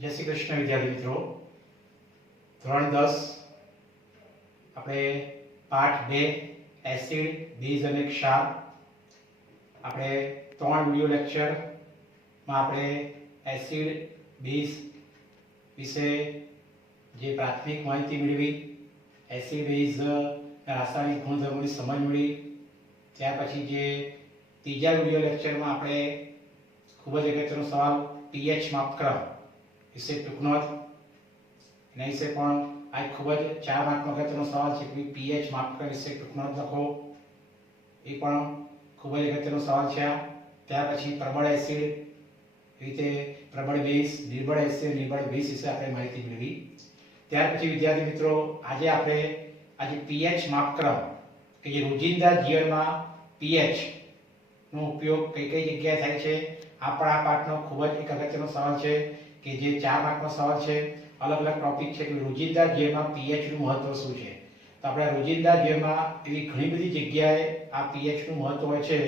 जय श्री कृष्ण विद्यार्थी मित्रों। ધોરણ 10 આપણે પાઠ 2 એસિડ બેઝ અને ક્ષાર આપણે 3 વિડિયો લેક્ચરમાં આપણે એસિડ બેઝ વિશે જે પ્રાથમિક માહિતી મેળવી, એસિડ બેઝ રાસાયણિક ગુણધર્મોની સમજ મળી. ત્યાર પછી જે ત્રીજા વિડિયો લેક્ચરમાં આપણે ખૂબ જ અગત્યનો સવાલ pH માપક્રમ વિશે ટૂંક નોંધ. એના વિશે પણ આ ખૂબ જ 4 માર્કનો અગત્યનો સવાલ છે કે pH માપક્રમ વિશે ટૂંક નોંધ લખો. એ પણ ખૂબ જ અગત્યનો સવાલ છે. ત્યાર પછી પ્રબળ એસિડ, રીતે પ્રબળ બેઝ, નિર્બળ એસિડ, નિર્બળ બેઝ વિશે આપણે માહિતી મેળવી. ત્યાર પછી વિદ્યાર્થી મિત્રો આજે આપણે pH માપક્રમ કે જે રોજિંદા જીવનમાં pH નો ઉપયોગ કઈ કઈ જગ્યાએ થાય છે, આ પણ આ પાઠનો ખૂબ જ એક અગત્યનો સવાલ છે કે જે 4 માર્કનો સવાલ છે. અલગ અલગ ટોપિક છે કે રોજિંદા જીવનમાં pH નું મહત્વ શું છે. તો આપણે રોજિંદા જીવનમાં એવી ઘણી બધી જગ્યાએ આ pH નું મહત્વ હોય છે.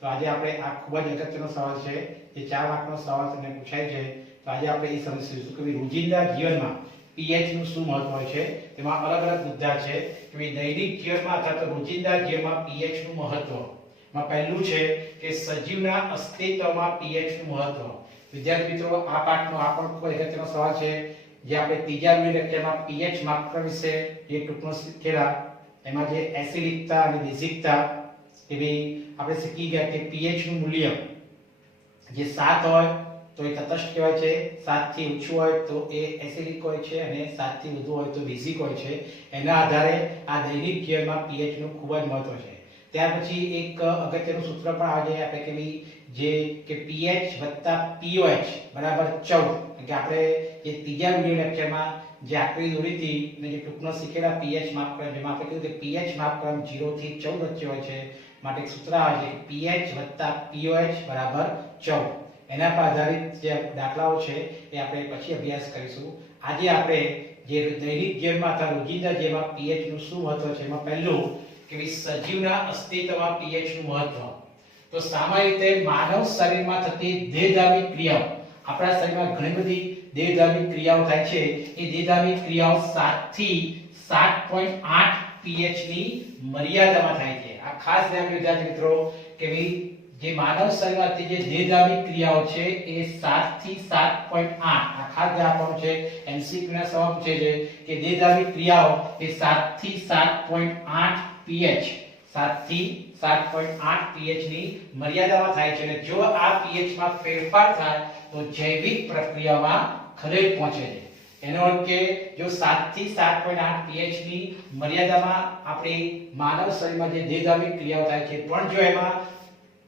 તો આજે આપણે આ ખૂબ જ અગત્યનો સવાલ છે, જે 4 માર્કનો સવાલ તમને પૂછાય છે. તો આજે આપણે એ સમજીશું કે રોજિંદા જીવનમાં pH નું શું મહત્વ હોય છે. તેમાં અલગ અલગ મુદ્દા છે કે દૈનિક જીવનમાં અથવા તો રોજિંદા જીવનમાં pH નું મહત્વ. માં પહેલું છે કે સજીવના અસ્તિત્વમાં pH નું મહત્વ. વિદ્યાર્થી મિત્રો આ પાઠનો આ પણ ખૂબ અગત્યનો સવાલ છે, જે આપણે ત્રીજા વિડિયો લેક્ચરમાં pH માપક્રમ વિશે જે ટૂંકમાં શીખેલા, એમાં જે એસિડિકતા અને બેઝિકતા એ બે આપણે શીખી ગયા કે pH નું મૂલ્ય જે 7 હોય તો એ તટસ્થ કહેવાય છે, 7 થી ઓછું હોય તો એ એસિડિક હોય છે અને 7 થી વધુ હોય તો બેઝિક હોય છે. એના આધારે આ દૈનિક જીવનમાં pH નું ખૂબ જ મહત્વ છે. ત્યાર પછી એક અગત્યનું સૂત્ર પણ આવે છે આપણે કે pH વત્તા pOH બરાબર 14. કે આપણે જે ત્રીજા વિડિયો લેક્ચરમાં જે આકૃતિ દોરી હતી અને જે ટૂંકમાં શીખેલા pH માપક્રમ, જેમાં આપણે કીધું કે pH માપક્રમ 0 થી 14 વચ્ચે હોય છે. માટે એક સૂત્ર આવે છે pH વત્તા pOH બરાબર 14. એના પર આધારિત જે દાખલાઓ છે એ આપણે પછી અભ્યાસ કરીશું. આજે આપણે જે દૈનિક જીવનમાં અથવા રોજિંદા જીવનમાં pH નું શું મહત્વ છે, એમાં પહેલું કે સજીવના અસ્તિત્વમાં pH નું મહત્વ. તો સામાન્ય રીતે માનવ શરીરમાં થતી દેહધાર્મિક ક્રિયાઓ, આપણા શરીરમાં ઘણી બધી દેહધાર્મિક ક્રિયાઓ થાય છે. એ દેહધાર્મિક ક્રિયાઓ 7 થી 7.8 pH ની મર્યાદામાં થાય છે. આ ખાસ ધ્યાન વિદ્યાર્થી મિત્રો કે જે માનવ શરીરમાં જે દેહધાર્મિક ક્રિયાઓ છે એ 7 થી 7.8, આ ખાસ ધ્યાન આપવાનું છે. MCQ ના સવાલ પૂછે છે કે દેહધાર્મિક ક્રિયાઓ એ 7 થી 7.8 pH, 7 થી 7.8 pH ની મર્યાદામાં થાય છે. અને જો આ pH માં ફેરફાર થાય તો જૈવિક પ્રક્રિયામાં ખલેલ પહોંચે છે. એનો અર્થ કે જો 7 થી 7.8 pH ની મર્યાદામાં આપણી માનવ શરીરમાં જે દેહધાર્મિક ક્રિયાઓ થાય છે, પણ જો એમાં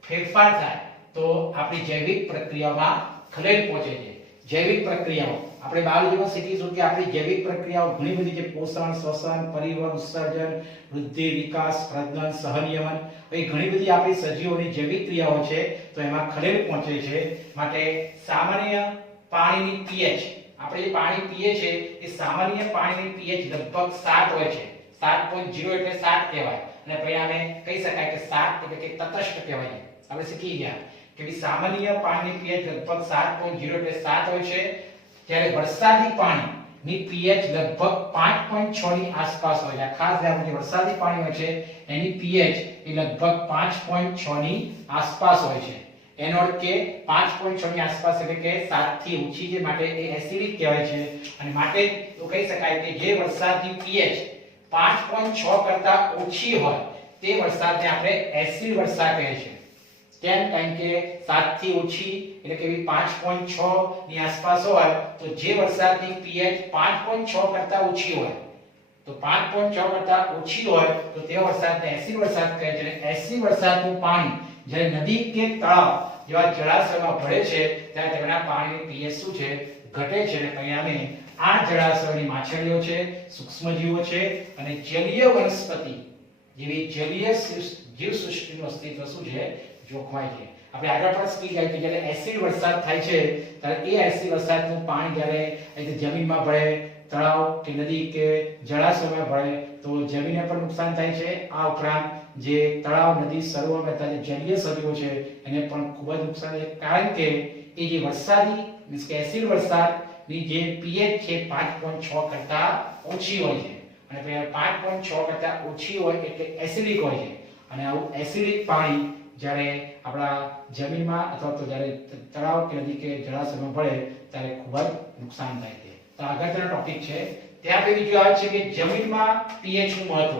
ફેરફાર થાય તો આપણી જૈવિક પ્રક્રિયામાં ખલેલ પહોંચે છે. જૈવિક પ્રક્રિયાઓ આપણે બાયોલોજીમાં શીખીશું કે આપણી જૈવિક પ્રક્રિયાઓ ઘણી બધી છે. પોષણ, શ્વસન, પરિવહન, ઉત્સર્જન, વૃદ્ધિ, વિકાસ, પ્રજનન, સહનિયમન, એ ઘણી બધી આપણી સજીવોની જૈવિક ક્રિયાઓ છે. તો એમાં ખલેલ પહોંચે છે. માટે સામાન્ય પાણીની pH, આપણે જે પાણી પીએ છે એ સામાન્ય પાણીની pH લગભગ 7 હોય છે. 7.0 એટલે 7 કહેવાય અને પરિણામે કહી શકાય કે 7 એટલે કે તટસ્થ કહેવાય. આપણે શીખી ગયા કે સામાન્ય પાણીની pH લગભગ 7.0 એટલે 7 હોય છે. ત્યારે વરસાદી પાણીની pH લગભગ 5.6 ની આસપાસ હોય છે. ખાસ ધ્યાન રાખજો, વરસાદી પાણી હોય છે એની pH એ લગભગ 5.6 ની આસપાસ હોય છે. એનો અર્થ કે 5.6 ની આસપાસ એટલે કે 7 થી ઓછી છે, માટે એ એસિડિક કહેવાય છે. અને માટે તો કહી શકાય કે જે વરસાદની pH 5.6 કરતા ઓછી હોય તે વરસાદને આપણે એસિડ વરસાદ કહે છે. કેમ? કારણ કે 7 થી ઓછી એટલે કે 5.6 ની આસપાસ હોય તો જે વરસાદની pH 5.6 કરતા ઓછી હોય, તો 5.6 કરતા ઓછી હોય તો તે વરસાદને એસિડ વરસાદ કહે છે. અને એસિડ વરસાદનું પાણી જ્યારે નદી કે તળાવ જેવા જળાશયમાં ભળે છે ત્યારે તેના પાણીની pH શું છે? ઘટે છે. અને પરિણામે આ જળાશયોની માછલીઓ છે, સૂક્ષ્મજીવો છે અને જલીય વનસ્પતિ જેવી જલીય જીવસૃષ્ટિનું અસ્તિત્વ શું છે? જોખમાય છે. આપણે આગળ પણ શીખી ગયા કે જ્યારે એસિડ વરસાદ થાય છે ત્યારે એ એસિડ વરસાદનું પાણી જ્યારે જમીનમાં ભળે, તળાવ કે નદી કે જળાશયમાં ભળે તો જમીનને પણ નુકસાન થાય છે. આ ઉપરાંત જે તળાવ, નદી, સરોવરમાં રહેતા જે જલીય સજીવો છે એને પણ ખૂબ જ નુકસાન થાય છે. કારણ કે એ જે વરસાદી મીન્સ કે એસિડ વરસાદ ની જે pH છે 5.6 કરતા ઓછી હોય છે અને 5.6 કરતા ઓછી હોય એટલે એસિડિક હોય છે અને આવું એસિડિક પાણી જ્યારે આપણા જમીનમાં અથવા તો જ્યારે તળાવ કે નદી કે જળાશયમાં ભળે ત્યારે ખૂબ જ નુકસાન થાય છે. તો આગળનો ટોપિક છે ત્યાં પછી બીજું આવે છે કે જમીનમાં pH નું મહત્વ.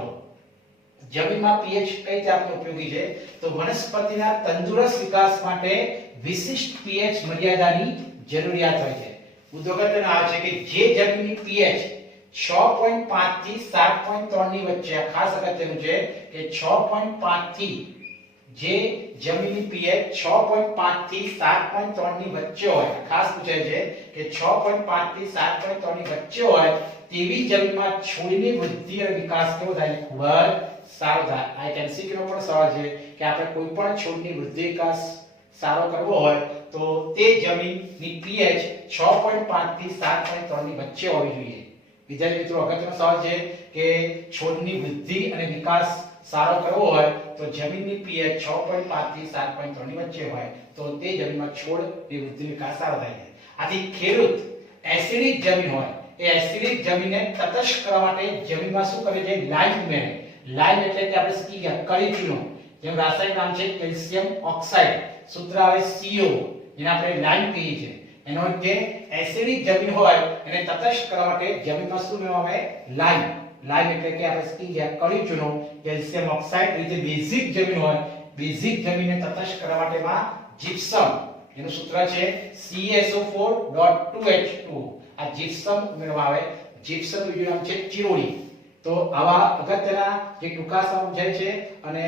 જમીનમાં pH કઈ રીતે આપણે ઉપયોગી છે તો વનસ્પતિના તંદુરસ્ત વિકાસ માટે વિશિષ્ટ pH મર્યાદાની જરૂરિયાત હોય છે. ઉદાહરણ આવે છે કે જે જમીનની pH 6.5 થી 7.3 ની વચ્ચે, ખાસ અગત્યનું છે કે 6.5 થી જે જમીનની pH 6.5 થી 7.3 ની વચ્ચે હોય, ખાસ પૂછાય છે કે 6.5 થી 7.3 ની વચ્ચે હોય તેવી જમીનમાં છોડની વૃદ્ધિ અને વિકાસ કેવો થાય? ખૂબ જ સારો થાય. આ એક MCQ નો પણ સવાલ છે કે આપણે કોઈ પણ છોડની વૃદ્ધિ વિકાસ સારો કરવો હોય તો તે જમીનની pH 6.5 થી 7.3 ની વચ્ચે હોવી જોઈએ. વિદ્યાર્થી મિત્રો, અગત્યનો સવાલ છે કે છોડની વૃદ્ધિ અને વિકાસ સારો કરવો હોય તો જમીનની pH 6.5 થી 7.3 ની વચ્ચે હોય તો તે જમીનમાં છોડની વૃદ્ધિ વિકાસ સારો થાય છે. આથી ખેડૂત એસિડિક જમીન હોય એ એસિડિક જમીનને તટસ્થ કરવા માટે જમીનમાં શું કરે છે? લાઇમ ઉમેરે. લાઇમ એટલે કે આપણે શીખી ગયા કળી ચૂનો, જેનું રાસાયણિક નામ છે કેલ્શિયમ ઓક્સાઇડ, સૂત્ર આવે CO, જેને આપણે લાઇમ કહીએ છીએ. એનો અર્થ કે એસિડિક જમીન હોય એને તટસ્થ કરવા માટે જમીનમાં શું ઉમેરવામાં આવે? લાઇમ. લાઇમ એટલે કે આપણે શીખી ગયા કળી ચૂનો, કેલ્શિયમ ઓક્સાઇડ. રીતે બેઝિક જમીન હોય, બેઝિક જમીનને તટસ્થ કરવા માટેમાં જીપ્સમ, એનું સૂત્ર છે CaSO4.2H2, આ જીપ્સમ ઉમેરવામાં આવે. જીપ્સમ બીજું નામ છે ચિરોડી. તો આવા અગત્યના જે ટૂંકા સમજાય છે અને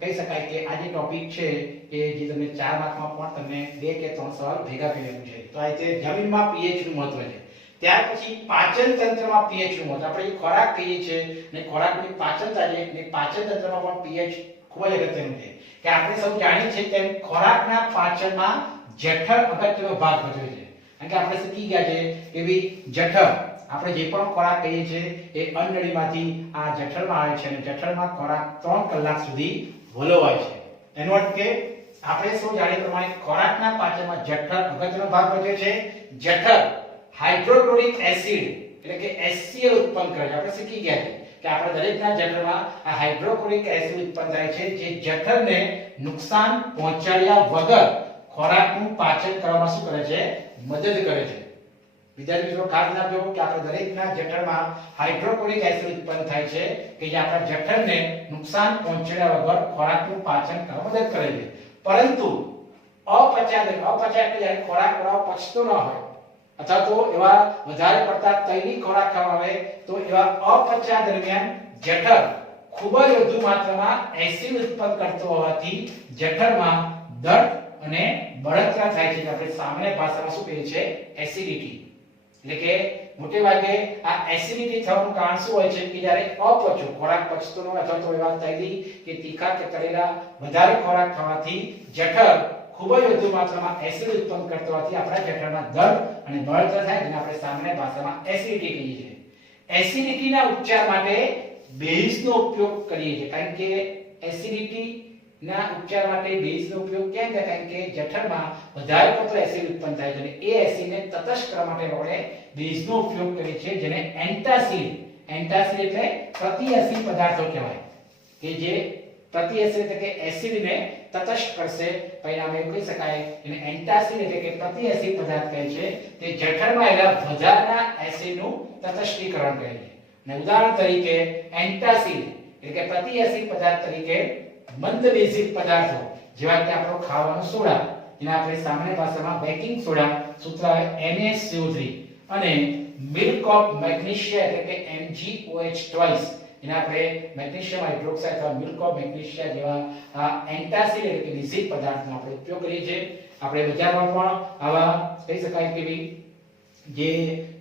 કહી શકાય કે આ જે ટોપિક છે કે જે તમને 4 માર્કમાં પણ તમને 2 કે 3 સવાલ ભેગા કરી છે. તો આ રીતે જમીનમાં pH નું મહત્વ છે. ત્યાર પછી પાચન તંત્રમાં pH નું મહત્વ. આપણે ખોરાક કહીએ છીએ ને ખોરાકની પાચનતા છે ને પાચન તંત્રમાં પણ pH ખૂબ જ અગત્યનું છે કે આપણે સૌ જાણીએ છીએ તેમ ખોરાકના પાચનમાં જઠર અગત્યનો ભાગ ભજવે છે. કારણ કે આપણે શીખી ગયા છે કે ભાઈ જઠર, આપણે જે પણ ખોરાક કહીએ છીએ એ અન્નનળીમાંથી આ જઠરમાં આવે છે અને જઠરમાં ખોરાક 3 કલાક સુધી વલોવાય છે. એનો અર્થ કે આપણે સૌ જાણીએ પ્રમાણે ખોરાકના પાચનમાં જઠર અગત્યનો ભાગ ભજવે છે. જઠર હાઇડ્રોક્લોરિક એસિડ એટલે કે HCl ઉત્પન્ન કરે છે. આપણે શીખી ગયા છે કે આપણે દરેકના જઠરમાં આ હાઇડ્રોક્લોરિક એસિડ ઉત્પન્ન થાય છે જે જઠરને નુકસાન પહોંચાડ્યા વગર ખોરાકનું પાચન કરવામાં શું કરે છે? મદદ કરે છે. વિદ્યાર્થી મિત્રો, ખાસ ધ્યાન આપજો કે આપણે દરેકના જઠરમાં હાઇડ્રોક્લોરિક એસિડ ઉત્પન્ન થાય છે કે જે આપણા જઠરને નુકસાન પહોંચાડ્યા વગર ખોરાકનું પાચન કરવામાં મદદ કરે છે. પરંતુ અપચા એટલે જ્યારે ખોરાક પચતો ન હોય અથવા તો એવા વધારે પડતા તૈલી ખોરાક ખાવામાં આવે તો એવા અપચા દરમિયાન જઠર ખૂબ જ વધુ માત્રામાં એસિડ ઉત્પન્ન કરતો હોવાથી જઠરમાં દર્દ અને બળતરા થાય છે. આપણે સામાન્ય ભાષામાં શું કહીએ છીએ? એસિડિટી. એટલે કે મોટે ભાગે આ એસિડિટી થવાનું કારણ શું હોય છે કે જ્યારે અપચો ખોરાક પચતો ન હોય અથવા તો એવા તૈલી કે તીખા કે તળેલા વધારે ખોરાક ખાવાથી જઠર ખૂબ જ વધુ માત્રામાં એસિડ ઉત્પન્ન કરતો હોવાથી આપણા જઠરમાં દર્દ અને બળતરા થાય, જેને આપણે સામાન્ય ભાષામાં એસિડિટી કહીએ છીએ. એસિડિટીના ઉપચાર માટે બેઝનો ઉપયોગ કરીએ છીએ. કારણ કે એસિડિટી ના ઉપચાર માટે બેઝનો ઉપયોગ કેમ થાય? કારણ કે જઠરમાં વધારે પડતો એસિડ ઉત્પન્ન થાય છે અને એ એસિડને તટસ્થ કરવા માટે આપણે બેઝનો ઉપયોગ કરીએ છીએ, જેને એન્ટાસિડ. એન્ટાસિડ એટલે પ્રતિએસિડ પદાર્થો કહેવાય કે જે પ્રતિએસિડ એટલે કે એસિડને તટસ્થ કરશે. પરિણામે એવું કહી શકાય એને એન્ટાસિડ એટલે કે પ્રતિએસિડ પદાર્થ કહે છે. તે જઠરમાં આવેલા વધારાના એસિડનું તટસ્થીકરણ કરે છે. અને ઉદાહરણ તરીકે એન્ટાસિડ એટલે કે પ્રતિએસિડ પદાર્થ તરીકે મંદ બેઝિક પદાર્થો જેવા કે આપણો ખાવાનો સોડા, જેને આપણે સામાન્ય ભાષામાં બેકિંગ સોડા, સૂત્ર આવે NaCO3, અને મિલ્ક ઓફ મેગ્નેશિયા એટલે કે MgOH2, જેને આપણે મેગ્નેશિયમ હાઇડ્રોક્સાઇડ અથવા મિલ્ક ઓફ મેગ્નેશિયા જેવા એન્ટાસિડ એટલે કે બેઝિક પદાર્થનો આપણે ઉપયોગ કરીએ છીએ. આપણે બજારમાં પણ આવા કહી શકાય કે જે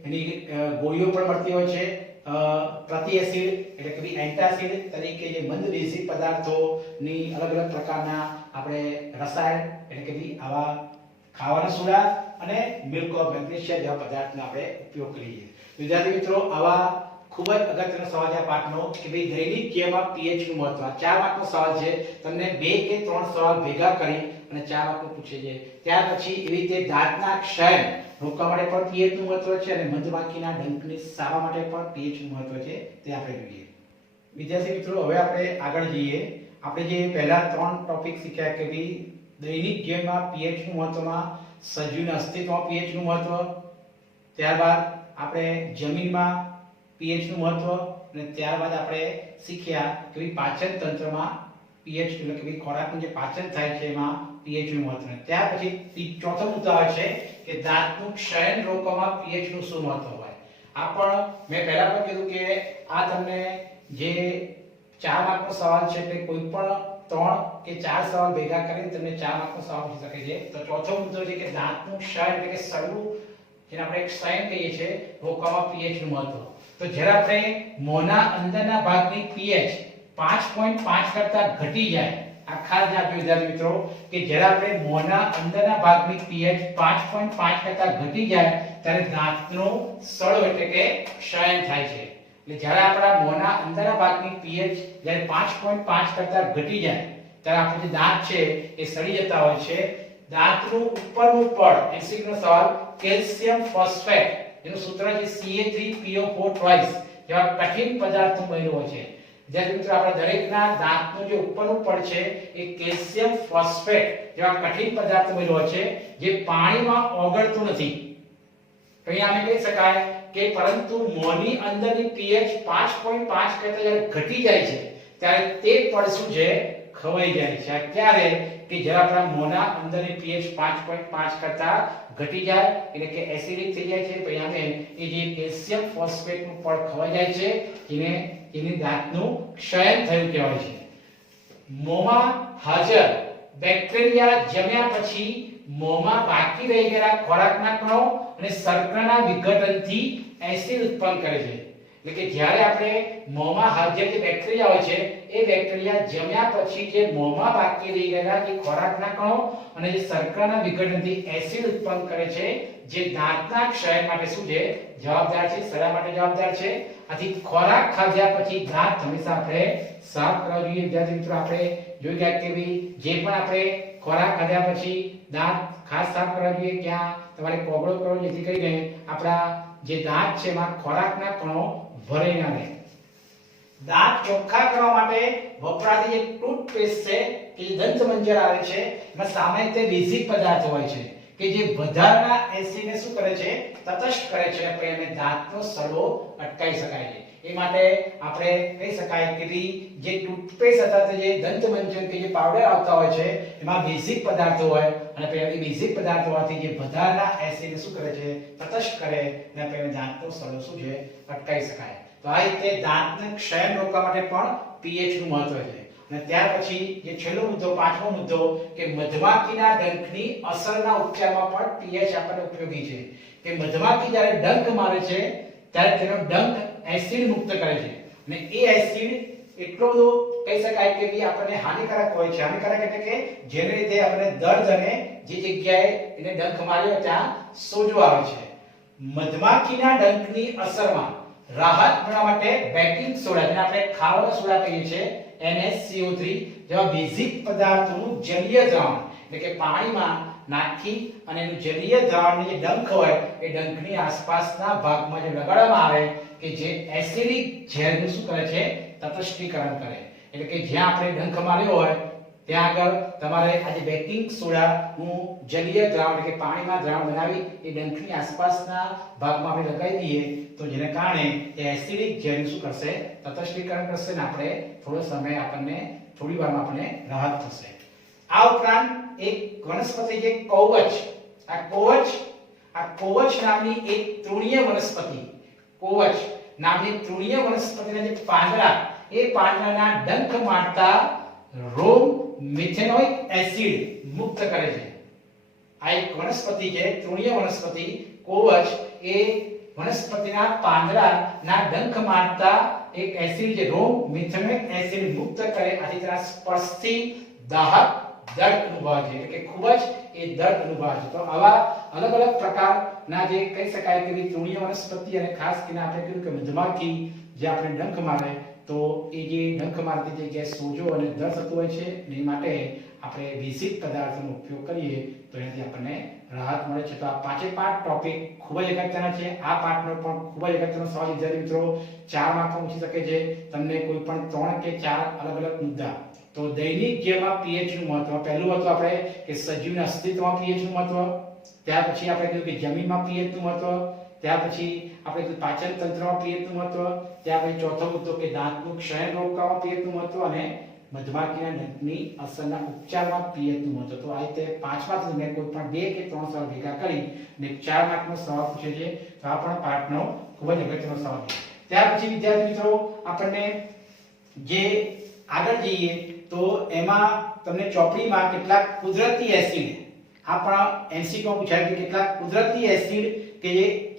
એની ગોળીઓ પણ મળતી હોય છે પ્રતિએસિડ એટલે કે એન્ટાસિડ તરીકે જે મંદ બેઝિક પદાર્થોની અલગ અલગ પ્રકારના આપણે રસાયણ એટલે કે આવા ખાવાના સોડા અને મિલ્ક ઓફ મેગ્નેશિયા જેવા પદાર્થનો આપણે ઉપયોગ કરીએ છીએ. વિદ્યાર્થી મિત્રો, આવા ખૂબ જ અગત્યનો સવાલ છે આ પાઠનો કે ભાઈ દૈનિક ક્રિયામાં pH નું મહત્વ. 4 માર્કનો સવાલ છે. તમને 2 કે 3 સવાલ ભેગા કરી અને 4 માર્કનો પૂછે છે. ત્યાર પછી એવી રીતે દાંતના ક્ષય રોકવા માટે પણ pH નું મહત્વ છે અને મધમાખીના ડંખને સારવા માટે પણ pH નું મહત્વ છે તે આપણે જોઈએ. વિદ્યાર્થી મિત્રો, હવે આપણે આગળ જઈએ. આપણે જે પહેલા 3 ટોપિક શીખ્યા કે ભાઈ દૈનિક જીવનમાં pH નું મહત્વમાં સજીવના અસ્તિત્વમાં pH નું મહત્વ, ત્યારબાદ આપણે જમીનમાં pH નું મહત્વ અને ત્યારબાદ આપણે શીખ્યા કે ભાઈ પાચન તંત્રમાં pH એટલે કે ભાઈ ખોરાકનું જે પાચન થાય છે એમાં pH નું મહત્વ. ત્યાર પછી ચોથો મુદ્દો આવે છે કે દાંતનું ક્ષયન રોકવામાં pH નું શું મહત્વ હોય. આ પણ મેં પહેલા પણ કીધું કે આ તમને જે 4 માર્કનો સવાલ છે એટલે કોઈ પણ 3 કે 4 સવાલ ભેગા કરીને તમને 4 માર્કનો સવાલ પૂછી શકે છે. તો ચોથો મુદ્દો છે કે દાંતનું ક્ષય એટલે કે સડવું જેને આપણે ક્ષયન કહીએ છીએ રોકવામાં pH નું મહત્વ. તો જ્યારે આપણે મોંના અંદરના ભાગની pH 5.5 કરતા ઘટી જાય, આ ખાસ યાદ વિદ્યાર્થી મિત્રો કે જ્યારે આપણે મોંના અંદરના ભાગની pH 5.5 કરતા ઘટી જાય ત્યારે દાંતનું સડવું એટલે કે ક્ષયન થાય છે. એટલે જ્યારે આપણા મોંના અંદરના ભાગની pH જ્યારે 5.5 કરતા ઘટી જાય ત્યારે આપણું જે દાંત છે એ સડી જતા હોય છે. દાંતનું ઉપરનું પડ એસિડનો સવાલ કેલ્શિયમ ફોસ્ફેટ એનું સૂત્ર છે Ca3PO4 twice જેવા કઠિન પદાર્થનું બનેલું હોય છે. વિદ્યાર્થી મિત્રો, આપણા દરેકના દાંતનું જે ઉપરનું પડ છે એ કેલ્શિયમ ફોસ્ફેટ જેવા કઠિન પદાર્થનું બનેલું હોય છે જે પાણીમાં ઓગળતું નથી. તો અહીંયા આપણે કહી શકાય કે પરંતુ મોંની અંદરની pH 5.5 કરતા જ્યારે ઘટી જાય છે ત્યારે તે પડ શું છે ખવાઈ જાય છે. આ ક્યારે કે જ્યારે આપણા મોંના અંદરની pH 5.5 કરતા ઘટી જાય એટલે કે એસિડિક થઈ જાય છે પછી આમે એ જે કેલ્શિયમ ફોસ્ફેટ નું પડ ખવાઈ જાય છે જેને દાંતનું ક્ષયન થયું કહેવાય છે. મોંમાં હાજર બેક્ટેરિયા જમ્યા પછી મોંમાં બાકી રહી ગયેલા ખોરાકના કણો અને શર્કરાના વિઘટનથી એસિડ ઉત્પન્ન કરે છે. એટલે કે જ્યારે આપણે મોંમાં હાજર જે બેક્ટેરિયા હોય છે એ બેક્ટેરિયા જમ્યા પછી જે મોંમાં બાકી રહી ગયેલા જે ખોરાકના કણો અને જે શર્કરાના વિઘટનથી એસિડ ઉત્પન્ન કરે છે જે દાંતના ક્ષય માટે શું છે જવાબદાર છે, સડા માટે જવાબદાર છે. આથી ખોરાક ખાધા પછી દાંત હંમેશા આપણે સાફ કરવા જોઈએ. વિદ્યાર્થી મિત્રો, આપણે જોઈ ગયા કે ભાઈ જે પણ આપણે ખોરાક ખાધા પછી દાંત ખાસ સાફ કરવા જોઈએ. ક્યાં તમારે કોગળો કરવો જેથી કરીને આપણા જે દાંત છે એમાં ખોરાકના કણો ભરાઈ ના રહે. દાંત ચોખ્ખા કરવા માટે વપરાતી જે ટૂથપેસ્ટ છે કે દંતમંજન આવે છે એમાં સામાન્ય રીતે બેઝિક પદાર્થ હોય છે કે જે વધારાના એસિડને શું કરે છે તટસ્થ કરે છે અને એને દાંતનો સડો અટકાવી શકાય છે. એ માટે આપણે કહી શકાય કે જે ટૂથપેસ્ટ અથવા જે દંતમંજન કે જે પાવડર આવતા હોય છે એમાં બેઝિક પદાર્થો હોય અને એ બેઝિક પદાર્થો હોવાથી જે વધારાના એસિડને શું કરે છે તટસ્થ કરે અને એને દાંતનો સડો શું છે અટકાવી શકાય. તો આ રીતે દાંતને ક્ષયન રોકવા માટે પણ pH નું મહત્વ છે. અને ત્યાર પછી જે છેલ્લો મુદ્દો, પાંચમો મુદ્દો કે મધમાખીના ડંખની અસરના ઉપચારમાં પણ pH આપણને ઉપયોગી છે. કે મધમાખી જ્યારે ડંખ મારે છે ત્યારે તેનો ડંખ એસિડ મુક્ત કરે છે અને એ એસિડ એટલો બધો કહી શકાય કે આપણને હાનિકારક હોય છે. હાનિકારક એટલે કે જેને લીધે આપણને દર્દ અને જે જગ્યાએ એને ડંખ માર્યો ત્યાં સોજો આવે છે. મધમાખીના ડંખની અસરમાં રાહત મેળવવા માટે બેકિંગ સોડા જેને આપણે ખાવાના સોડા કહીએ છીએ NaCO3 જેવા બેઝિક પદાર્થોનું જલીય દ્રાવણ એટલે કે પાણીમાં નાખી અને એનું જલીય દ્રાવણની જે ડંખ હોય એ ડંખની આસપાસના ભાગમાં જે લગાડવામાં આવે કે જે એસિડિક ઝેરનું શું કરે છે તટસ્થીકરણ કરે. એટલે કે જ્યાં આપણે ડંખ માર્યો હોય ત્યાં આગળ તમારે આ જે બેકિંગ સોડાનું જલીય દ્રાવણ એટલે કે પાણીમાં દ્રાવણ બનાવી એ ડંખની આસપાસના ભાગમાં આપણે લગાવી દઈએ તો જેને કારણે એ એસિડિક ઝેરનું શું કરશે તટસ્થીકરણ કરશે ને આપણે થોડો સમય આપણને થોડી વારમાં આપણને રાહત થશે. આ ઉપરાંત એક વનસ્પતિ છે કવચ. આ કવચ નામની એક તૃણીય વનસ્પતિ, કવચ નામની તૃણીય વનસ્પતિના જે પાંદડા એ પાંદડાના ડંખ મારતા રોમ મિથેનોઇક એસિડ મુક્ત કરે છે. આ એક વનસ્પતિ છે તૃણીય વનસ્પતિ કવચ. એ વનસ્પતિના પાંદડાના ડંખ મારતા એક એસિડ જે રોમ મિથેનોઇક એસિડ મુક્ત કરે. આથી તેના સ્પર્શથી દાહક દર્દ અનુભવાય છે એટલે કે ખૂબ જ એ દર્દ અનુભવાય છે. તો આવા અલગ અલગ પ્રકારના જે કહી શકાય કે તૃણીય વનસ્પતિ અને ખાસ કરીને આપણે કીધું કે મધમાખી જે આપણે ડંખ મારે તો એ જે ડંખ મારતી જગ્યાએ સોજો અને દર્દ થતું હોય છે એ માટે આપણે બેઝિક પદાર્થોનો ઉપયોગ કરીએ તો એનાથી આપણને રાહત મળે છે। તો આ પાંચે પાંચ ટોપિક ખૂબ જ અગત્યના છે। આ પાઠનો પણ ખૂબ જ અગત્યનો સવાલ વિદ્યાર્થી મિત્રો 4 માર્કમાં પૂછી શકે છે। તમને કોઈ પણ 3 કે 4 અલગ અલગ મુદ્દા તો દૈનિક જીવનમાં પીએચ નું મહત્વ પહેલું હતું આપણે કે સજીવના અસ્તિત્વમાં પીએચ નું મહત્વ, ત્યાર પછી આપણે કીધું કે જમીનમાં પીએચ નું મહત્વ, ત્યાર પછી આપણે કીધું પાચન તંત્રમાં પીએચ નું મહત્વ, ત્યાર પછી ચોથો મુદ્દો કે દાંતનું ક્ષયન રોકવામાં પીએચ નું મહત્વ અને મધમાખીના ડંખની અસરના ઉપચારમાં પીએચ નું મહત્વ। તો આ રીતે પાંચમાંથી તમને કોઈ પણ 2 કે 3 સવાલ ભેગા કરી ને 4 માર્કનો સવાલ પૂછે છે। તો આ પણ પાઠનો ખૂબ જ અગત્યનો સવાલ છે। ત્યાર પછી વિદ્યાર્થી મિત્રો આપણને જે આગળ જઈએ તો એમાં તમને ચોપડીમાં કેટલાક કુદરતી એસિડ આ પણ એમસીક્યુ પૂછાય કે કેટલાક કુદરતી એસિડ કે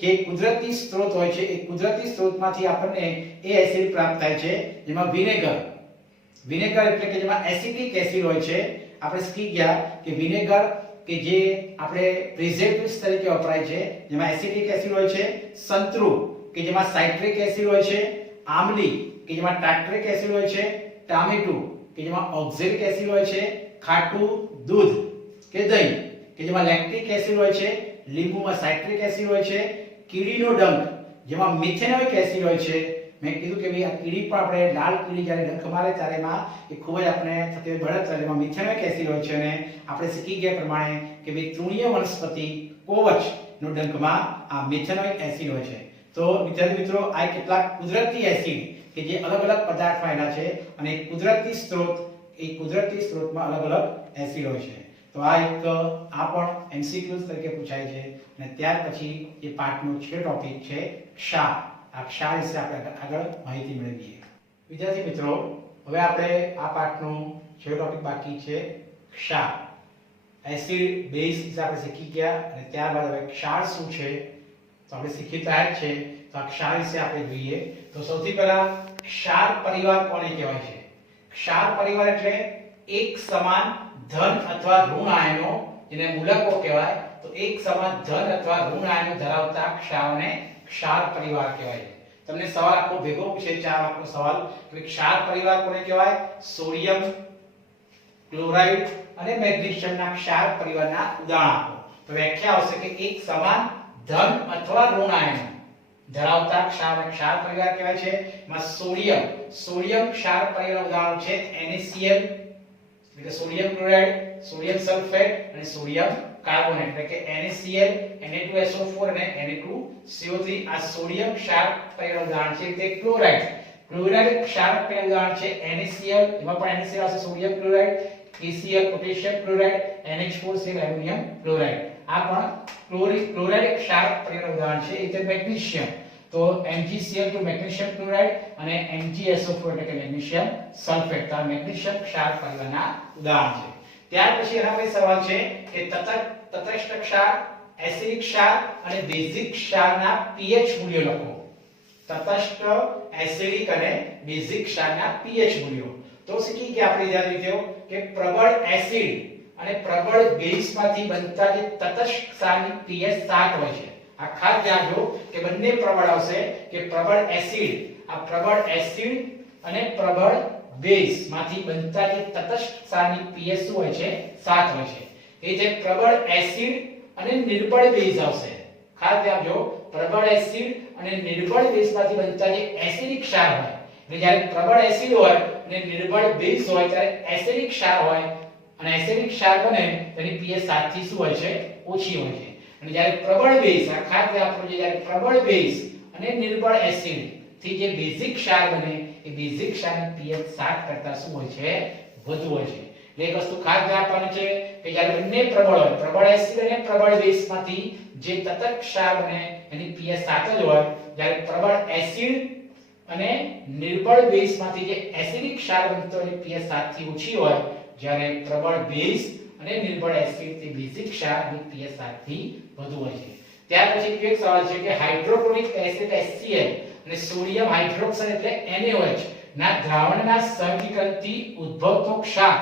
જે કુદરતી સ્ત્રોત હોય છે એ કુદરતી સ્ત્રોતમાંથી આપણને એ એસિડ પ્રાપ્ત થાય છે જેમાં વિનેગર એટલે કે જેમાં એસિટિક એસિડ હોય છે। આપણે શીખી ગયા કે વિનેગર કે જે આપણે પ્રિઝર્વેટિવ્સ તરીકે વપરાય છે જેમાં એસિટિક એસિડ હોય છે, સંતરુ કે જેમાં સાઇટ્રિક એસિડ હોય છે, આમલી કે જેમાં ટાર્ટરિક એસિડ હોય છે, ટામેટું કે જેમાં ઓક્ઝેલિક એસિડ હોય છે, ખાટું દૂધ કે દહીં કે જેમાં લેક્ટિક એસિડ હોય છે, લીંબુમાં સાઇટ્રિક એસિડ હોય છે, કીડીનો ડંખ જેમાં મિથેનોઇક એસિડ હોય છે। મેં કીધું કે ભાઈ આ કીડી પણ આપણે લાલ કીડી જ્યારે ડંખ મારે ત્યારે એમાં એ ખૂબ જ આપણે થતી બળતરા જેમાં મિથેનોઇક એસિડ હોય છે અને આપણે શીખી ગયા પ્રમાણે કે ભાઈ તૃણીય વનસ્પતિ કોવચનો ડંખમાં આ મિથેનોઇક એસિડ હોય છે। તો વિદ્યાર્થી મિત્રો આ કેટલાક કુદરતી એસિડ કે જે અલગ અલગ પદાર્થમાં આવેલા છે અને કુદરતી સ્ત્રોતમાં અલગ અલગ એસિડ હોય છે। તો આ પણ એમસીક્યુઝ તરીકે પૂછાય છે। અને ત્યાર પછી એ પાઠનો છેલ્લો ટોપિક છે ક્ષાર। આ ક્ષાર વિશે આપણે આગળ માહિતી મેળવીએ। વિદ્યાર્થી મિત્રો હવે આપણે આ પાઠનો છેલ્લો ટોપિક બાકી છે ક્ષાર। એસિડ બેઝ વિશે આપણે શીખી ગયા અને ત્યારબાદ હવે ક્ષાર શું છે તો આપણે શીખી રહ્યા છે। તો આ ક્ષાર વિશે આપણે જોઈએ તો સૌથી પહેલા ક્ષાર પરિવાર કોને કહેવાય છે? ક્ષાર પરિવાર એટલે એક સમાન ધન અથવા ઋણ આયનો જેને મૂલકો કહેવાય। તો એક સમાન ધન અથવા ઋણ આયનો ધરાવતા ક્ષારને ક્ષાર પરિવાર કહેવાય। તમને સવાલ આખો ભેગો પૂછે 4 માર્કનો સવાલ કે ક્ષાર પરિવાર કોને કહેવાય? સોડિયમ ક્લોરાઇડ અને મેગ્નેશિયમના ક્ષાર પરિવારના ઉદાહરણ આપો। તો વ્યાખ્યા આવશે કે એક સમાન ધન અથવા ઋણ આયનો ધરાવતા ક્ષારને ક્ષાર પરિવાર કહેવાય છે। માં સોડિયમ ક્ષાર પરિવારના ઉદાહરણો છે NaCl એટલે સોડિયમ ક્લોરાઇડ, સોડિયમ સલ્ફેટ અને સોડિયમ કાર્બોનેટ એટલે કે NaCl, Na2SO4 અને Na2CO3 આ સોડિયમ ક્ષાર પરિવારનું ઉદાહરણ છે। તે ક્લોરાઇડ ક્ષાર પરિવારનું ઉદાહરણ છે NaCl એમાં પણ NaCl આવશે sodium chloride, KCl potassium chloride, NH4 છે એલ્યુમિનિયમ ક્લોરાઇડ આ પણ ક્લોરાઇડ ક્ષાર પરિવારનું ઉદાહરણ છે। એટલે મેગ્નેશિયમ તો MgCl2 મેગ્નેશિયમ ક્લોરાઇડ અને MgSO4 એટલે કે મેગ્નેશિયમ સલ્ફેટ આ મેગ્નેશિયમ ક્ષાર પરિવારના ઉદાહરણ છે। ત્યાર પછી એના પછી સવાલ છે કે તટસ્થ ક્ષાર, એસિડિક ક્ષાર અને બેઝિક ક્ષારના pH મૂલ્યો લખો। તટસ્થ, એસિડિક અને બેઝિક ક્ષારના pH મૂલ્યો તો શીખી ગયા આપણે વિદ્યાર્થીઓ કે પ્રબળ એસિડ અને પ્રબળ બેઝમાંથી બનતા જે તટસ્થ ક્ષારની pH 7 હોય છે। આ ખાસ ધ્યાન રાખો કે બંને પ્રબળ આવશે કે પ્રબળ એસિડ અને પ્રબળ બેઝ માંથી બનતા જે તટસ્થ ક્ષારની pH શું હોય છે 7 હોય છે। એ જે પ્રબળ એસિડ અને નિર્બળ બેઝ આવશે। ખાસ ધ્યાન રાખજો પ્રબળ એસિડ અને નિર્બળ બેઝમાંથી બનતા જે એસિડિક ક્ષાર હોય એટલે જ્યારે પ્રબળ એસિડ હોય અને નિર્બળ બેઝ હોય ત્યારે એસિડિક ક્ષાર હોય અને એસિડિક ક્ષાર બને તેની pH 7 થી શું હોય છે ઓછી હોય છે। અને જ્યારે પ્રબળ બેઝ આ ખાસ ધ્યાન રાખજો જ્યારે પ્રબળ બેઝ અને નિર્બળ એસિડ થી જે બેઝિક ક્ષાર બને એ બેઝિક ક્ષારની pH 7 કરતા શું હોય છે વધુ હોય છે। એટલે એક વસ્તુ ખાસ ધ્યાન આપવાની છે કે જ્યારે બંને પ્રબળ હોય પ્રબળ એસિડ અને પ્રબળ બેઝમાંથી જે તટસ્થ ક્ષાર બને એની pH 7 જ હોય જ્યારે પ્રબળ એસિડ અને નિર્બળ બેઝમાંથી જે એસિડિક ક્ષાર બનતો એની pH 7 થી ઓછી હોય જ્યારે પ્રબળ બેઝ અને નિર્બળ એસિડ થી બેઝિક ક્ષારની pH 7 થી વધુ હોય છે। ત્યાર પછી એક સવાલ છે કે હાઇડ્રોક્લોરિક એસિડ HCl અને સોડિયમ હાઇડ્રોક્સાઇડ એટલે NaOH ના દ્રાવણના સંકીર્ણથી ઉદ્ભવતો ક્ષાર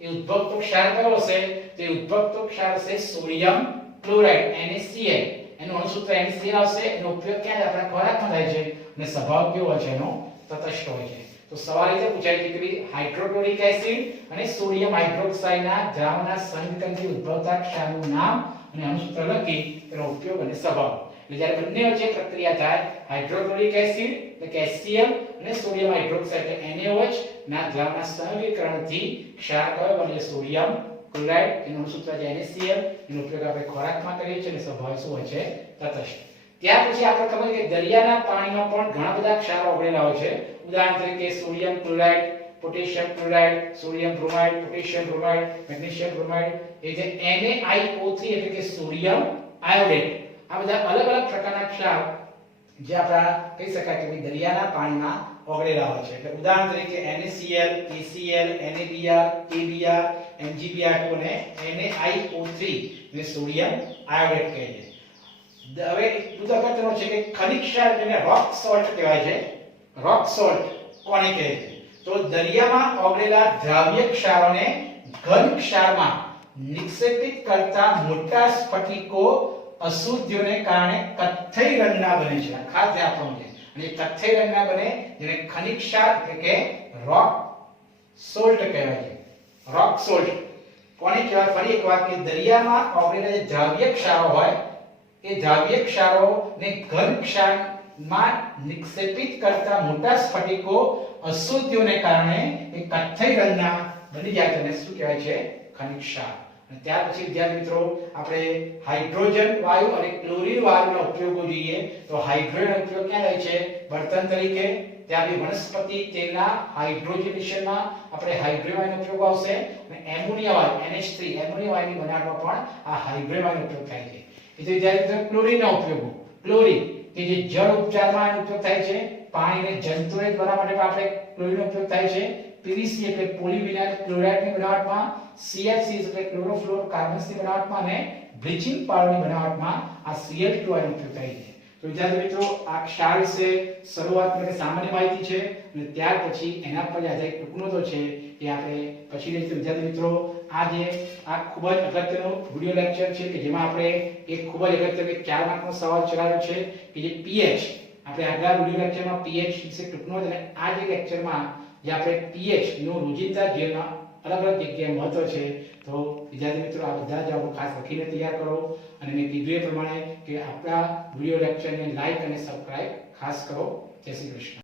એ ઉદ્ભવતો ક્ષાર કયો હશે? તે ઉદ્ભવતો ક્ષાર હશે સોડિયમ ક્લોરાઇડ NaCl એનું અણુસૂત્ર NaCl આવશે। એનો ઉપયોગ ક્યાં આપણા ખોરાકમાં થાય છે અને સ્વભાવ કેવો હોય છે એનો તટસ્થ હોય છે। તો સવાલ એ પૂછાય છે કે હાઇડ્રોક્લોરિક એસિડ અને સોડિયમ હાઇડ્રોક્સાઇડના દ્રાવણના સંકીર્ણથી ઉદ્ભવતા ક્ષારનું નામ અને આનું સૂત્ર લખી તેનો ઉપયોગ અને સ્વભાવ. એટલે જ્યારે બંને વચ્ચે પ્રક્રિયા થાય હાઇડ્રોક્લોરિક એસિડ એટલે કે HCl અને સોડિયમ હાઇડ્રોક્સાઇડ એટલે NaOH ના દ્રાવણના સંયોગીકરણથી ક્ષાર કયો બને સોડિયમ ક્લોરાઇડ. એનું સૂત્ર છે NaCl. એનો ઉપયોગ આપણે ખોરાકમાં કરીએ છીએ અને સ્વભાવ શું હોય છે તટસ્થ. ત્યાર પછી આપણે ખબર કે દરિયાના પાણીમાં પણ ઘણા બધા ક્ષારો ઓગળેલા હોય છે. ઉદાહરણ તરીકે sodium chloride, potassium chloride, sodium bromide, potassium bromide, magnesium bromide, એ જે NaIO3 એટલે કે સોડિયમ આયોડેટ. આ બધા અલગ અલગ પ્રકારના ક્ષાર જે આપણા કહી શકાય કે દરિયાના પાણીમાં ઓગળેલા હોય છે. એટલે ઉદાહરણ તરીકે NaCl, KCl, NaBr, KBr, MgBr2 અને NaIO3 ને સોડિયમ આયોડેટ કહે છે. હવે બીજો અગત્યનો છે કે ખનિજ ક્ષાર જેને રોક સોલ્ટ કહેવાય છે. રોક સોલ્ટ કોને કહે છે? તો દરિયામાં ઓગળેલા દ્રાવ્ય ક્ષારોને ઘન ક્ષારમાં નિક્ષેપિત કરતા મોટા સ્ફટિકો અશુદ્ધિઓને કારણે કથ્થઈ રંગના બને છે. ખાસ ધ્યાન આપવાનું છે. અને કથ્થઈ રંગના બને જેને ખનિજ ક્ષાર એટલે કે રોક સોલ્ટ કહેવાય છે. રોક સોલ્ટ કોને કહેવાય? ફરી એકવાર કે દરિયામાં ઓગળેલા જે દ્રાવ્ય ક્ષારો હોય એ દ્રાવ્ય ક્ષારોને ઘન ક્ષારમાં નિક્ષેપિત કરતા મોટા સ્ફટિકો અશુદ્ધિઓને કારણે એ કથ્થઈ રંગના બની જાય તેને શું કહેવાય છે? ખનિજ ક્ષાર. અને ત્યાર પછી વિદ્યાર્થી મિત્રો આપણે હાઇડ્રોજન વાયુ અને ક્લોરીન વાયુના ઉપયોગો જોઈએ. તો હાઇડ્રોજન ઉપયોગ ક્યાં થાય છે? બળતણ તરીકે. ત્યાં વનસ્પતિ તેલના હાઇડ્રોજનેશનમાં આપણે હાઇડ્રોજન વાયુનો ઉપયોગ આવશે. અને એમોનિયા વાયુ NH3 એમોનિયા વાયુની બનાવટમાં પણ આ હાઇડ્રોજન વાયુનો ઉપયોગ થાય છે. એટલે વિદ્યાર્થી ક્લોરીનના ઉપયોગો. ક્લોરીન કે જે જળ ઉપચારમાં એનો ઉપયોગ થાય છે. પાણીને જંતુરહિત બનાવવા માટે આપણે ક્લોરીનનો ઉપયોગ થાય છે. PVC એટલે પોલીવિનાઇલ ક્લોરાઇડની બનાવટમાં, CFC એટલે ક્લોરોફ્લોરોકાર્બન્સની બનાવટમાં અને બ્લીચિંગ પાવડરની બનાવટમાં આ Cl2 નો ઉપયોગ થાય છે. તો વિદ્યાર્થી મિત્રો આ ક્ષાર વિશે શરૂઆત માટે સામાન્ય માહિતી છે અને ત્યાર પછી એના પર આધારિત ટૂંકનો તો છે એ આપણે પછી લઈશું. વિદ્યાર્થી મિત્રો આજે આ ખૂબ જ અગત્યનો વિડિયો લેક્ચર છે કે જેમાં આપણે એક ખૂબ જ અગત્યનો 4 માર્કનો સવાલ ચલાવ્યો છે કે જે pH. આપણે આગલા વિડિયો લેક્ચરમાં pH વિશે ટૂંકનો અને આ જે લેક્ચરમાં જે આપણે pH નું રોજિંદા જીવનમાં અલગ અલગ જગ્યાએ મહત્વ છે. તો વિદ્યાર્થી મિત્રો આ બધા જવાબો ખાસ લખીને તૈયાર કરો અને મેં કીધું એ પ્રમાણે કે આપણા વિડિયો લેક્ચરને લાઈક અને સબસ્ક્રાઇબ ખાસ કરો. જય શ્રી કૃષ્ણ.